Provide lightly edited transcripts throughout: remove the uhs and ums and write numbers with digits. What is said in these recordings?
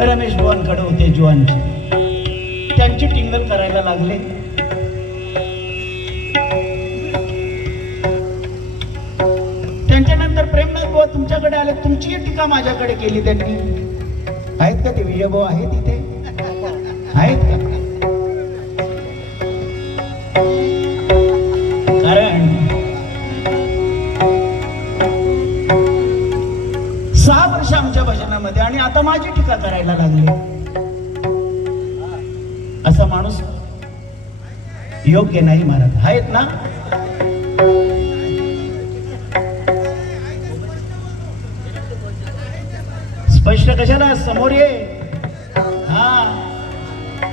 रमेश बुवांकडे होते जुवानचे, त्यांची टिंगल करायला लागले. त्यांच्यानंतर प्रेमनाथ बुवा तुमच्याकडे आले, तुमची टीका माझ्याकडे केली त्यांनी. आहेत का ते विजय बुवा? आहेत इथे? आहेत का? कारण 6 वर्ष आमच्या भजनामध्ये आणि आता माझी टीका करायला लागले. असा माणूस योग्य नाही महाराज. आहेत ना? स्पष्ट कशाला? समोर ये. हा,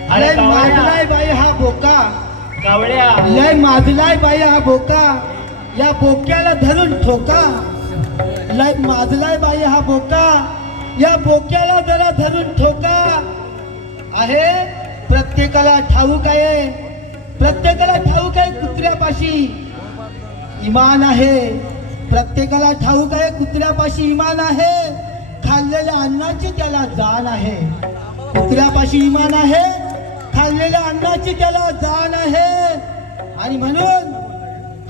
अरे लय माजलाय बाई हा बोका, कावळ्या, लय माजलाय बाई हा बोका, या बोक्याला धरून ठोका. लय माजलाय बाई हा बोका, या बोक्याला जरा धरून ठोका. आहे प्रत्येकाला ठाऊक आहे, प्रत्येकाला ठाऊक आहे कुत्र्यापाशी इमान आहे. प्रत्येकाला ठाऊक आहे कुत्र्यापाशी इमान आहे. खाल्लेल्या अन्नाची त्याला जाण आहे. कुत्र्यापाशी इमान आहे, खाल्लेल्या अन्नाची त्याला जाण आहे. आणि म्हणून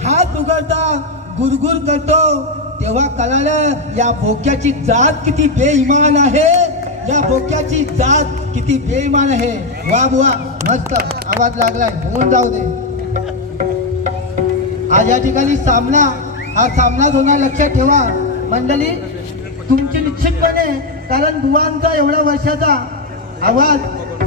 हात उघडता गुरगुर करतो तेव्हा कळालं या बोक्याची जात किती बेईमान आहे. या बोक्याची जात किती बेईमान आहे. वा बुवा, मस्त आवाज लागलाय, होऊन जाऊ दे. आज या ठिकाणी सामना, हा सामनाच होणार, लक्षात ठेवा मंडळी तुमची निश्चितपणे. कारण बुवांचा एवढ्या वर्षाचा आवाज